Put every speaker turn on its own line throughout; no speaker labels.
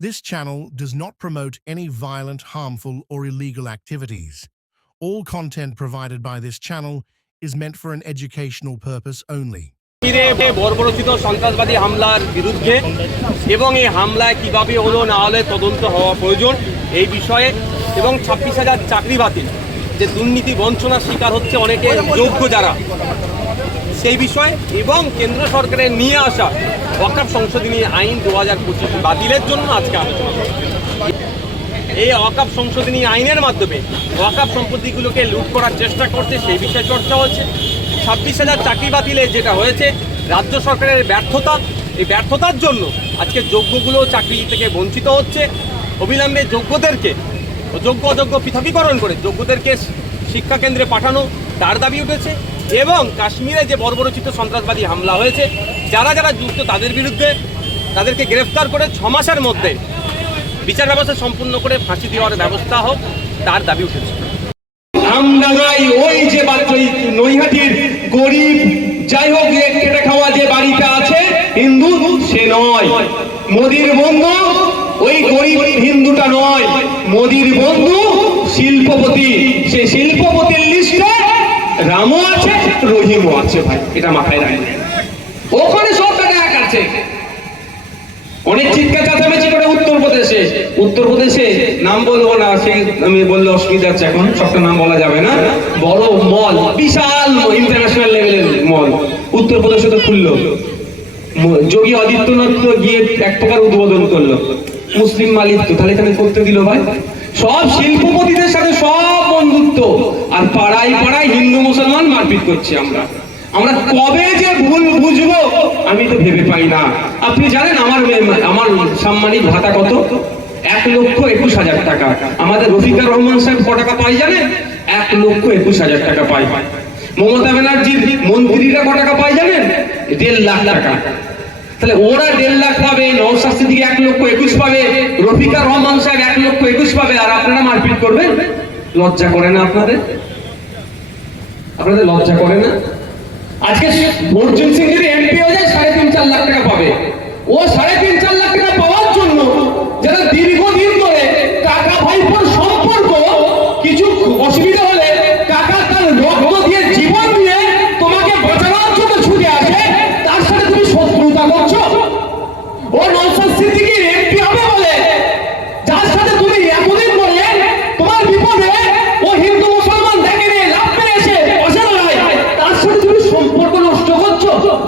This channel does not promote any violent, harmful, or illegal activities. All content provided by this channel is meant for an educational purpose only.
কাশ্মীরে বর্বরচিত সন্ত্রাসবাদী হামলার বিরুদ্ধে এবং এই হামলায় কিভাবে হলো না হলে তদন্ত হওয়া প্রয়োজন এই বিষয়ে এবং ছাব্বিশ হাজার চাকরি বাতিল যে দুর্নীতি বঞ্চনার শিকার হচ্ছে অনেকে যোগ্য যারা সেই বিষয়ে এবং কেন্দ্র সরকারের নিয়ে আসা ওয়াকাপ সংশোধনী আইন দু হাজার পঁচিশ বাতিলের জন্য আজকে আলোচনা এই ওয়াকাপ সংশোধনী আইনের মাধ্যমে ওয়াকাপ সম্পত্তিগুলোকে লুট করার চেষ্টা করছে, সেই বিষয়ে চর্চা হচ্ছে। ছাব্বিশ হাজার চাকরি বাতিলে যেটা হয়েছে, রাজ্য সরকারের ব্যর্থতা, এই ব্যর্থতার জন্য আজকে যোগ্যগুলো চাকরি থেকে বঞ্চিত হচ্ছে। অবিলম্বে যোগ্যদেরকে, যোগ্য অযোগ্য পৃথকীকরণ করে যোগ্যদেরকে শিক্ষা কেন্দ্রে পাঠানো তার দাবি উঠেছে। এবং কাশ্মীরে যে বর্বরচিত সন্ত্রাসবাদী হামলা হয়েছে, যারা যারা যুক্ত তাদের বিরুদ্ধে তাদেরকে গ্রেফতার করে ছ মাসের মধ্যে বিচার ব্যবস্থা সম্পূর্ণ করে ফাঁসি দেওয়ার ব্যবস্থা হোক, তার দাবি উঠেছে।
আমডাঙ্গাই ওই যে নৈহাটির গরিব, যাই হোক, যে খাওয়া যে বাড়িটা আছে, হিন্দু, সে নয়। মোদির বন্ধু, ওই গরিব হিন্দুটা নয়। মোদির বন্ধু, শিল্পপতি, সে শিল্পপতির লিস্টে রামও আছে, রহিমও আছে ভাই, এটা মাথায় রাখবেন। ওখানে সব টাকা এক আছে। অনেক চিৎকার চেঁচামেচি করে উত্তরপ্রদেশে। উত্তরপ্রদেশে নাম বলব না, সে আমি বললে অসুবিধা আছে এখন, সবটা নাম বলা যাবে না। বড় মল, বিশাল ইন্টারন্যাশনাল লেভেলের মল। উত্তরপ্রদেশে তো খুললো। যোগী আদিত্যনাথ তো গিয়ে এক প্রকার উদ্বোধন করল। মুসলিম মালিক তো, তাহলে এখানে করতে দিল ভাই। সব শিল্পপতিদের সাথে সব বন্ধুত্ব আর পাড়ায় পাড়ায় হিন্দু মুসলমান মারপিট করছি আমরা। আমরা কবে যে ভুল বুঝব, আমি তো ভেবে পাই না। আপনি জানেন আমার আমার সাম্মানিক ভাতা কত? এক লক্ষ একুশ হাজার টাকা। আমাদের রফিকার রহমান সাহেব ক টাকা পাই জানেন? এক লক্ষ একুশ হাজার টাকা পাই মমতা ব্যানার্জির মন্ত্রীরা ক টাকা পাই জানেন? দেড় লাখ টাকা। তাহলে ওরা দেড় লাখ পাবে নৌশাদ সিদ্দিকী এক লক্ষ একুশ পাবে রফিকা রহমান সাহেব এক লক্ষ একুশ পাবে, আর আপনারা মারপিট করবেন? লজ্জা করে না আপনাদের? আপনাদের লজ্জা করে না? আজকে অর্জুন সিং যদি এমপি হয়ে যায়, সাড়ে তিন চার লাখ টাকা পাবে। ও সাড়ে তিন চার লাখ টাকা পাওয়ার জন্য যারা দীর্ঘদিন ধরে টাকা ভাইপোর সম্পর্ক, কিছু অসুবিধা হলে কাকা তার রক্ত দিয়ে জীবন দিয়ে তোমাকে বাঁচানোর জন্য ছুটে আসে তার সাথে তুমি শত্রুতা করছ ও নৌসাদ সিদ্দিকী এমপি হবে বলে যার সাথে তুমি এতদিন ধরে তোমার বিপদে ও হিন্দু মুসলমান দেখে নিয়ে লাভ পেয়ে এসে পাশে দাঁড়ায় তার সাথে তুমি সম্পর্ক নষ্ট করছ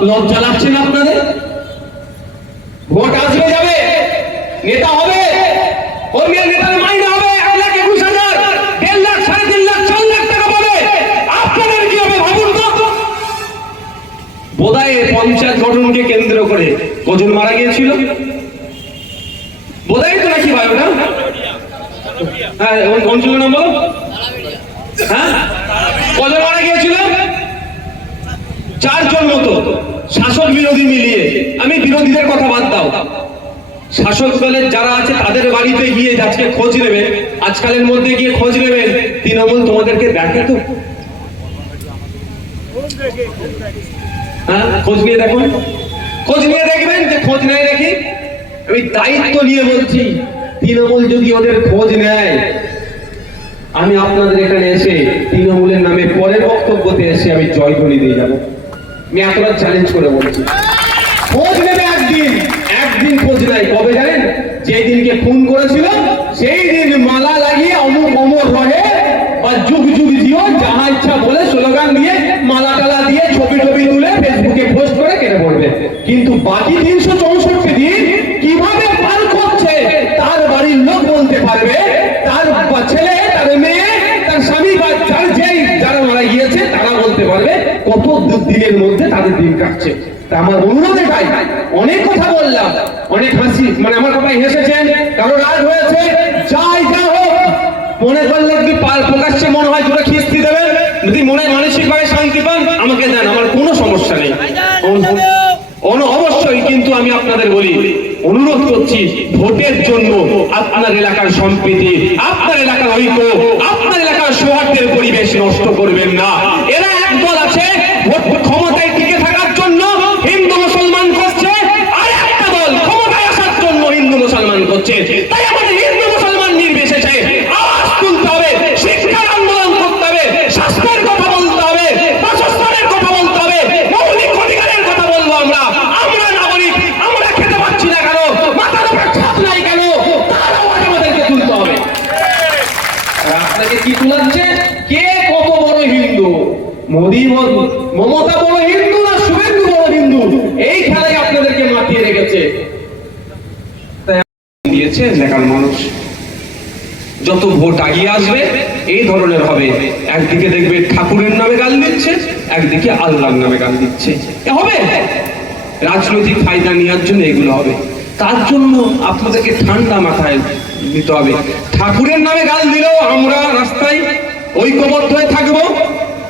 লজ্জা লাগছে না আপনাদের পঞ্চায়েত কেন্দ্র করে কজন মারা গিয়েছিল? বোধহয় তো নাকি ভাই ওটা? হ্যাঁ অঞ্চলের নাম বলো? হ্যাঁ? কজন মারা গিয়েছিল? চারজন মতো। শাসক বিরোধী মিলিয়ে। আমি বিরোধীদের কথা বাদ দাও। শাসক দলের যারা আছে, তাদের বাড়িতে গিয়ে আজকে খোঁজ নেবেন। আজকালের মধ্যে গিয়ে খোঁজ নেবেন। তৃণমূল তোমাদেরকে দেখে তো। হ্যাঁ খোঁজ নিয়ে দেখুন। খোঁজ নিয়ে দেখবেন যে খোঁজ নেয় নাকি? আমি দায়িত্ব নিয়ে বলছি, তৃণমূল যদি ওদের খোঁজ নেয়, আমি আপনাদের এখানে এসে তৃণমূলের নামে পরের বক্তব্যতে এসে আমি জয় জয়ধ্বনি দিয়ে যাব। আমি আপনার চ্যালেঞ্জ করে বলছি। খোঁজ নেবে একদিন একদিন খোঁজ নাই। কবে জানেন? যেই দিনকে খুন করেছিল সেই দিন মালা লাগিয়ে অমুক অমর রহে বা যুগ যুগ দিও যাহা ইচ্ছা বলে স্লোগান দিয়ে মালা টালা দিয়ে ছবি টবি তুলে ফেসবুকে পোস্ট করে কেটে পড়বে। কিন্তু বাকি তিনশো চৌষট্টি দিন কীভাবে পার করছে তার বাড়ির লোক বলতে পারবে তার বা- ছেলে তার মেয়ে তার স্বামী বা যার যেই যারা মারা গিয়েছে তারা বলতে পারবে কত দু- দিনের মধ্যে তাদের দিন কাটছে। তা আমার অনুরোধ এটাই অনেক কথা বললাম, অনেক হাসি মানে আমার কথায় হেসেছেন, কারও রাগ হয়েছে, যাই যা হোক, মনে করলে কি পাল- প্রকাশ্যে মনে হয় জোরে খিস্তি দেবেন? যদি মনে মানসিক ভাবে শান্তি পান আমাকে দেন, আমার কোনো সমস্যা নেই। অবশ্যই কিন্তু আমি আপনাদের বলি, অনুরোধ করছি, ভোটের জন্য আপনার এলাকার সম্প্রীতি, আপনার এলাকার ঐক্য, আপনার এলাকার সৌহার্দ্যের পরিবেশ নষ্ট করবেন না এরা একদল আছে ভোট ক্ষমতায় টিকে থাকার জন্য হিন্দু মুসলমান করছে আর একটা দল ক্ষমতায় আসার জন্য হিন্দু মুসলমান করছে তাই আমাদের হিন্দু মুসলমান নির্বিশেষে আওয়াজ তুলতে হবে শিক্ষার আন্দোলন করতে হবে স্বাস্থ্যের কথা বলতে হবে বাসস্থানের কথা বলতে হবে মৌলিক অধিকারের কথা বলব আমরা আমরা নাগরিক আমরা খেতে পাচ্ছি না কেন মাথার উপরে ছাদ নাই কেন তার আওয়াজ আমাদেরকে তুলতে হবে আর আপনাকে কি তুলাচ্ছে কে কত বড় হিন্দু মোদি বড়- মমতা বড় হিন্দু না শুভেন্দু বড় হিন্দু এই খেলায় আপনাদেরকে মাতিয়ে রেখেছে তাই দিয়েছে দেখার মানুষ। যত ভোট আগিয়ে আসবে, এই ধরনের হবে। একদিকে দেখবে ঠাকুরের নামে গাল দিচ্ছে, একদিকে আল্লাহর নামে গাল দিচ্ছে। হবে? রাজনৈতিক ফায়দা নেওয়ার জন্য এগুলো হবে। তার জন্য আপনাদেরকে ঠান্ডা মাথায় নিতে হবে। ঠাকুরের নামে গাল দিলেও আমরা রাস্তায় ঐক্যবদ্ধ হয়ে থাকব।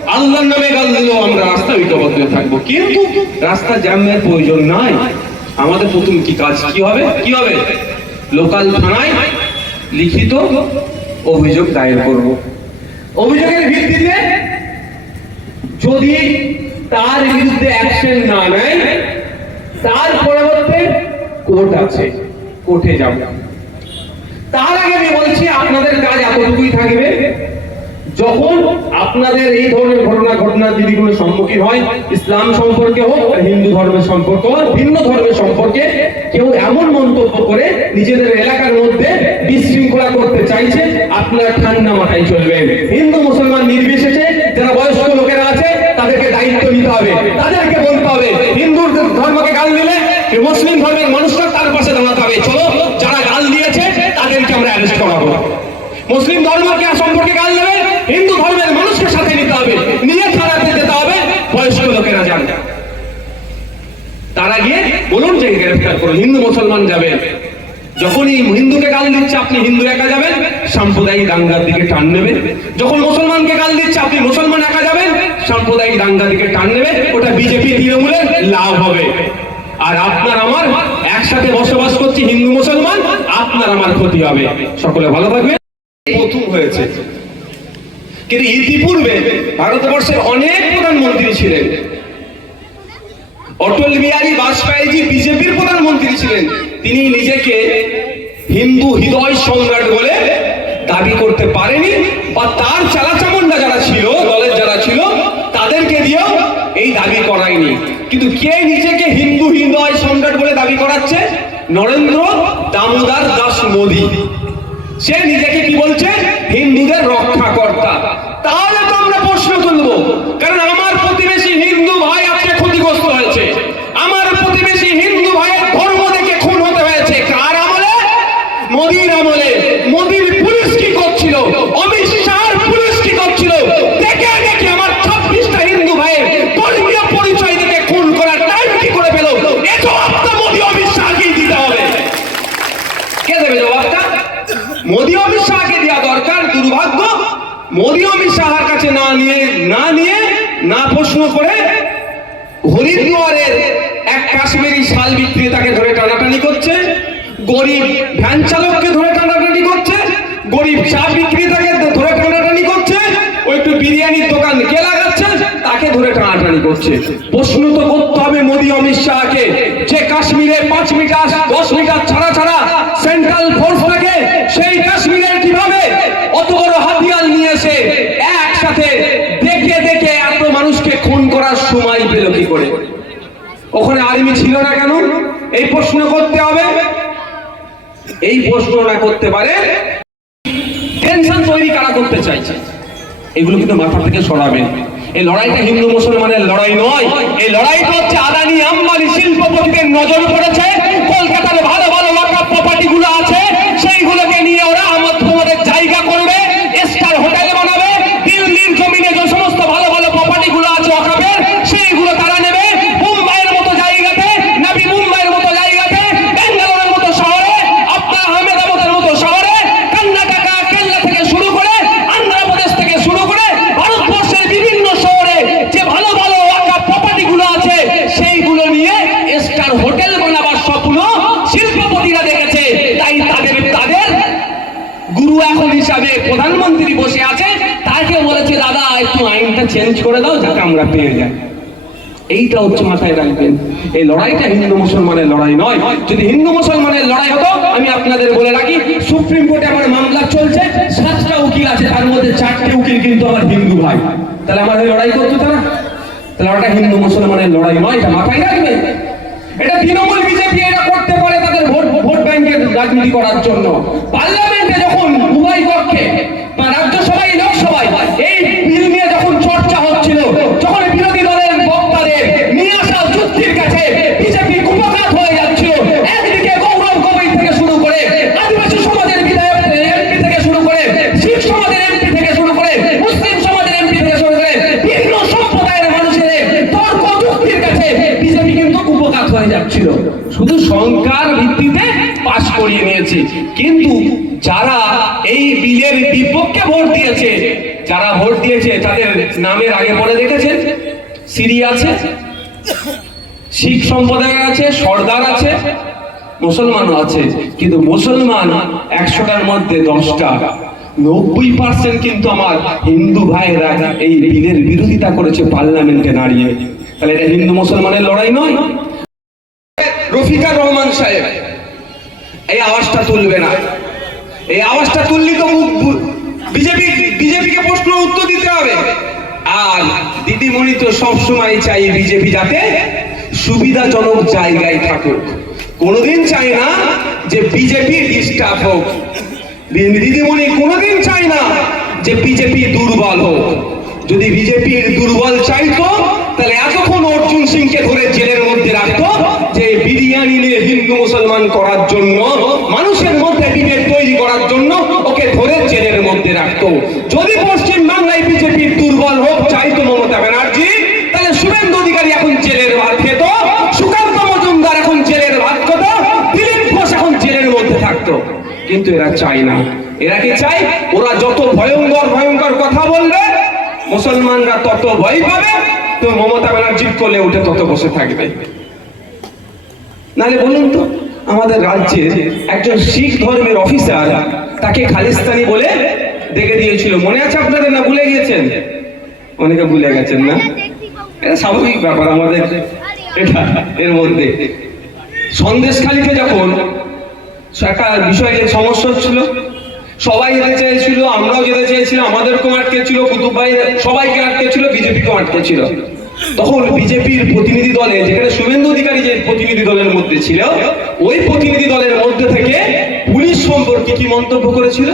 আল্লাহর নামে গাল দিলেও আমরা রাস্তায় ঐক্যবদ্ধ হয়ে থাকব। কিন্তু রাস্তা জ্যামের প্রয়োজন নাই। আমাদের প্রথম কি কাজ? কি হবে? কি হবে? লোকাল থানায় লিখিত অভিযোগ দায়ের করব। অভিযোগের ভিত্তিতে যদি তার বিরুদ্ধে অ্যাকশন না নেয়, তার পরবর্তী কোর্ট আছে, কোর্টে যাব। তার আগে আমি বলছি, আপনাদের কাজ এতটুকুই থাকবে। যখন আপনাদের এই ধরনের ঘটনা ঘটনা সম্মুখীন হয়, ইসলাম সম্পর্কে হোক আর হিন্দু ধর্মের সম্পর্কে হোক, ভিন্ন ধর্মের সম্পর্কে কেউ এমন মন্তব্য করে নিজেদের এলাকার মধ্যে বিশৃঙ্খলা করতে চাইছে, আপনারা ঠান্ডা মাথায় চলবেন হিন্দু, মুসলমান নির্বিশেষে যারা বয়স্ক লোকেরা আছে, তাদেরকে দায়িত্ব নিতে হবে, তাদেরকে বলতে হবে, হিন্দুর ধর্মকে গাল দিলে মুসলিম ধর্মের মানুষরা তার পাশে দাঁড়াতে হবে। চলো, যারা গাল দিয়েছে, তাদেরকে আমরা অ্যারেস্ট করাবো। মুসলিম ধর্মকে সম্পর্কে গাল দেবে, হিন্দু ধর্মের মানুষকে সাথে নিতে হবে। নিয়ে বয়স্ক লোকেরা যান তারা গিয়ে বলুন যে গ্রেফতার করুন হিন্দু মুসলমান যাবে। যখন এই হিন্দুকে গাল দিচ্ছে, আপনি হিন্দু একা যাবেন, সাম্প্রদায়িক দাঙ্গার দিকে টান নেবে যখন মুসলমানকে গাল দিচ্ছে, আপনি মুসলমান একা যাবেন, সাম্প্রদায়িক দাঙ্গার দিকে টান নেবে ওটা বিজেপি তৃণমূলের লাভ হবে। আর আপনার আমার, একসাথে বসবাস করছি হিন্দু মুসলমান, আপনার আমার ক্ষতি হবে। সকলে ভালো থাকবে প্রথম হয়েছে। কিন্তু ইতিপূর্বে ভারতবর্ষের অনেক প্রধানমন্ত্রী ছিলেন। অটল বিহারী বাজপেয়ীজি বিজেপির প্রধানমন্ত্রী ছিলেন। তিনি নিজেকে হিন্দু হৃদয় সম্রাট বলে দাবি করতে পারেনি বা তার চালাচামুন্ডা যারা ছিল, দলের যারা ছিল, তাদেরকে দিয়েও এই দাবি করায়নি। কিন্তু কে নিজেকে হিন্দু হৃদয় সম্রাট বলে দাবি করাচ্ছে? নরেন্দ্র দামোদর দাস মোদী। সে নিজেকে কি বলছে? হিন্দুদের রক্ষাকর্তা। তাহলে তো আমরা প্রশ্ন তুলবো। কারণ আমার প্রশ্ন করে হরিদ্বারের এক কাশ্মীরি শাল বিক্রেতাকে ধরে টানাটানি করছে, গরিব ভ্যান চালককে ধরে টানাটানি করছে, গরিব চা বিক্রেতাকে ধরে টানাটানি করছে, ও একটু বিরিয়ানির দোকান কে লাগাচ্ছে তাকে ধরে টানাটানি করছে। প্রশ্ন তো করতে হবে মোদী অমিত শাহকে, যে কাশ্মীরে পাঁচ মিটার, দশ মিটার ছাড়া ছাড়া সেন্ট্রাল ফোর্স থাকে সেই কাশ্মীরের কীভাবে অত বড় হাতিয়ার নিয়ে এসে একসাথে দেখে দেখে এত মানুষকে খুন করার সময় পেল কি করে ওখানে আর্মি ছিল না কেন? এই প্রশ্ন করতে হবে। এই প্রশ্ন না করতে পারে টেনশন তৈরি কারা করতে চাইছে? এগুলো কিন্তু মাথা থেকে সরাবেন এই লড়াইটা হিন্দু মুসলমানের লড়াই নয়। এই লড়াইটা হচ্ছে আদানি আম্বানি শিল্পপতিদের নজর পড়েছে। কলকাতার ভালো ভালো লকআপ প্রপার্টি গুলো আছে, সেইগুলোকে নিয়ে ওরা আমার তোমাদের জায়গা করবে স্টার হোটেল বানাবে দিল্লির জমিনে যে সমস্ত ভালো ভালো প্রপার্টি গুলো আছে ওখানের সেইগুলো তারা নেবে মুম্বাইয়ের মতো জায়গাতে নাবি মুম্বাইয়ের মতো জায়গাতে বেঙ্গালোরের মতো শহরে আপনার আহমেদাবাদের মতো শহরে কর্ণাটকা কেল্লা থেকে শুরু করে আন্ধ্রপ্রদেশ থেকে শুরু করে ভারতবর্ষের বিভিন্ন শহরে যে ভালো ভালো প্রপার্টি গুলো আছে সেইগুলো নিয়ে স্টার হোটেল বানাবার স্বপ্ন শিল্পপতিরা দেখেছে তাই তাদের তাদের গুরু এখন হিসাবে প্রধানমন্ত্রী বসে আছে, তাকে বলেছে, দাদা, একটু আইনটা চেঞ্জ করে দাও, যাতে আমরা পেয়ে যাই। এইটা হচ্ছে মাথায় রাখবেন। এই লড়াইটা হিন্দু মুসলমানের লড়াই নয়। যদি হিন্দু মুসলমানের লড়াই হতো, আমি আপনাদের বলে রাখি, সুপ্রিম কোর্টে আমার মামলা চলছে, সাতটা উকিল আছে, তার মধ্যে চারটে উকিল কিন্তু আমার হিন্দু ভাই। তাহলে আমাদের লড়াই করতো তারা? তাহলে ওটা হিন্দু মুসলমানের লড়াই নয়, এটা মাথায় রাখবেন। এটা তৃণমূল বিজেপি এটা করতে পারে তাদের ভোট ভোট ব্যাংকের রাজনীতি করার জন্য। পার্লামেন্টে যখন উভয় পক্ষে বা রাজ্যসভায় লোকসভায় এই বিল নিয়ে যখন চর্চা হচ্ছিল যখন বিরোধী দলের বক্তাদের নিয়ে আসা যুক্তির কাছে বিজেপি কুপকাত হয়ে যাচ্ছিল একদিকে গৌরব গগৈ থেকে শুরু করে আদিবাসী সমাজের বিধায়ক এমপি থেকে শুরু করে শিখ সমাজের এমপি থেকে শুরু করে মুসলিম সমাজের এমপি থেকে শুরু করে ভিন্ন সম্প্রদায়ের মানুষের তর্ক যুক্তির কাছে বিজেপি কিন্তু কুপকাত হয়ে যাচ্ছিল শুধু সংখ্যার ভিত্তিতে পাশ করিয়ে কিন্তু যারা এই বিলের বিপক্ষে ভোট দিয়েছে, যারা ভোট দিয়েছে, তাদের নামের আগে পরে দেখেছেন সিরি আছে, শিখ সম্প্রদায় আছে, সর্দার আছে, মুসলমানও আছে। কিন্তু মুসলমান একশোটার মধ্যে দশটা। নব্বই পার্সেন্ট কিন্তু আমার হিন্দু ভাইয়েরা এই বিলের বিরোধিতা করেছে পার্লামেন্টে দাঁড়িয়ে। তাহলে এটা হিন্দু মুসলমানের লড়াই নয়। রফিকার রহমান সাহেব এই আওয়াজটা তুলবে না। এই আওয়াজটা তুললি তো বিজেপি, বিজেপিকে প্রশ্ন উত্তর দিতে হবে। আর দিদিমণি তো সবসময় চাই বিজেপি যাতে সুবিধাজনক জায়গায় থাকুক। কোনোদিন চাই না যে বিজেপি ডিস্টার্ব হোক। দিদিমণি কোনোদিন চাই না যে বিজেপি দুর্বল হোক। যদি বিজেপির দুর্বল চাইতো তাহলে এতক্ষণ অর্জুন সিংকে ধরে জেলের মধ্যে রাখতো যে বিরিয়ানি নিয়ে হিন্দু মুসলমান করার জন্য, মানুষের মধ্যে বিভেদ তৈরি করার জন্য ওকে ধরে জেলের মধ্যে রাখতো। যদি পশ্চিম বাংলায় বিজেপির দুর্বল হোক, চাইতো মমতা ব্যানার্জি, তাহলে শুভেন্দু অধিকারী এখন জেলের ভাত খেত, সুকান্ত মজুমদার এখন জেলের ভাত খেত, দিলীপ ঘোষ এখন জেলের মধ্যে থাকতো। কিন্তু এরা চায় না। এরা কি চাই ওরা যত ভয়ঙ্কর ভয়ঙ্কর কথা বলবে মুসলমানরা তত ভয় পাবে, তো মমতা ব্যানার্জি কোলে উঠে তত বসে থাকবে। নাহলে বলুন তো, আমাদের রাজ্যে একজন শিখ ধর্মের অফিসার তাকে খালিস্তানি বলে দেখে দিয়েছিল। মনে আছে আপনাদের না ভুলে গিয়েছেন? অনেকে ভুলে গেছেন না? এটা স্বাভাবিক ব্যাপার আমাদের, এটা এর মধ্যে। সন্দেশখালিতে যখন একটা বিষয় সমস্যা ছিল সবাই যেতে চেয়েছিল, আমরাও যেতে চেয়েছিলাম আমাদেরকেও আটকেছিল কুতুব ভাই সবাইকে আটকেছিল বিজেপিকেও আটকেছিল তখন বিজেপির প্রতিনিধি দলে, যেখানে শুভেন্দু অধিকারী যে প্রতিনিধি দলের মধ্যে ছিল, ওই প্রতিনিধি দলের মধ্যে থেকে পুলিশ সম্পর্কে কি মন্তব্য করেছিল?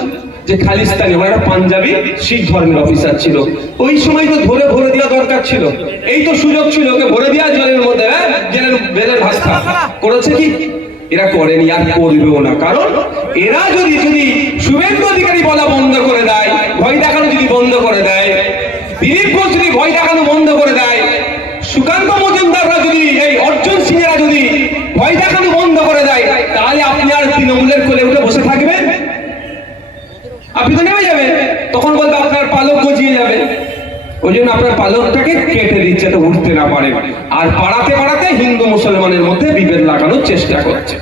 যে খালিস্তানি, ওরা একটা পাঞ্জাবি শিখ ধর্মের অফিসার ছিল। ওই সময় তো ধরে ভরে দেওয়া দরকার ছিল। এই তো সুযোগ ছিল, ওকে ভরে দেওয়া জেলের মধ্যে হ্যাঁ? জেলের বেলের খা করেছে কি? এরা করেনি, আর করবেও না। কারণ এরা যদি যদি শুভেন্দু অধিকারী বলা বন্ধ করে দেয়, ভয় দেখানো যদি বন্ধ করে দেয়, দিলীপ ঘোষ যদি ভয় দেখানো বন্ধ করে দেয়, সুকান্ত মজুমদাররা যদি, এই অর্জুন সিংয়েরা যদি ভয় দেখানো বন্ধ করে দেয়, তাহলে আপনি আর তৃণমূলের কোলে উঠে বসে থাকবেন আপনি তো নেমে যাবেন তখন বলবে আপনার পালক গজিয়ে যাবে ওই জন্য আপনার পালকটাকে কেটে দিচ্ছে তো উঠতে না পারে। আর পাড়াতে পাড়াতে হিন্দু মুসলমানের মধ্যে বিভেদ লাগানোর চেষ্টা করছে।